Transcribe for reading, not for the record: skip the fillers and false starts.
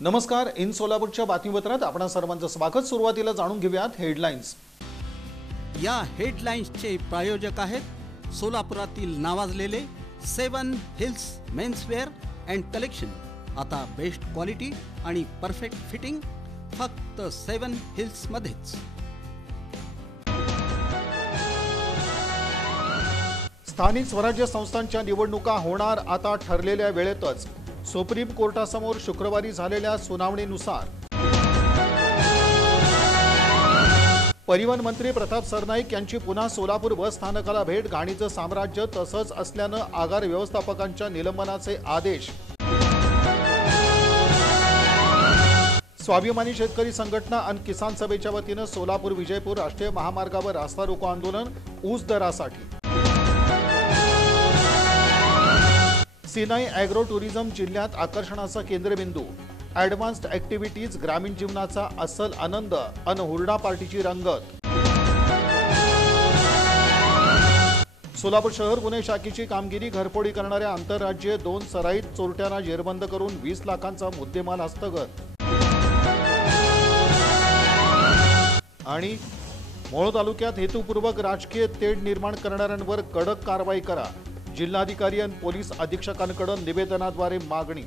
नमस्कार. इन सोलापूरच्या बातमीपत्रात आपणा सर्वांचं स्वागत. सुरुवातीला जाणून घेऊयात हेडलाईन्स. या हेडलाईन्सचे प्रायोजक आहेत सोलापुरातील नावाजलेले 7 हिल्स मेन्सवेअर अँड कलेक्शन. आता बेस्ट क्वालिटी आणि परफेक्ट फिटिंग फक्त 7 हिल्स मध्येच. स्थानिक स्वराज्य संस्थांच्या निवडणुका होणार आता ठरलेल्या वेळेतच. सुप्रीम कोर्टासमोर शुक्रवारी झालेल्या सुनावणीनुसार परिवहन मंत्री प्रताप सरनाईक यांची पुन्हा सोलापूर बस स्थानकाला भेट. घाणीचं साम्राज्य तसंच असल्यानं आगार व्यवस्थापकांच्या निलंबनाचे आदेश. स्वाभिमानी शेतकरी संघटना आणि किसान सभेच्या वतीनं सोलापूर विजयपूर राष्ट्रीय महामार्गावर रास्ता रोको आंदोलन ऊस दरासाठी. सिनाई ॲग्रो टुरिझम जिल्ह्यात आकर्षणाचा केंद्रबिंदू. ॲडव्हान्स्ड ॲक्टिव्हिटीज ग्रामीण जीवनाचा अस्सल आनंद अन हुरडा पार्टीची रंगत. सोलापूर शहर गुन्हे शाखेची कामगिरी. घरफोडी करणाऱ्या आंतरराज्यीय 2 सराईत चोरट्यांना जेरबंद करून 20 लाखांचा मुद्देमाल हस्तगत. आणि मोहोळ तालुक्यात हेतुपूर्वक राजकीय तेढ निर्माण करणाऱ्यांवर कडक कारवाई करा. जिल्हाधिकारी आणि पोलीस अधीक्षकांकडे निवेदनाद्वारे मागणी.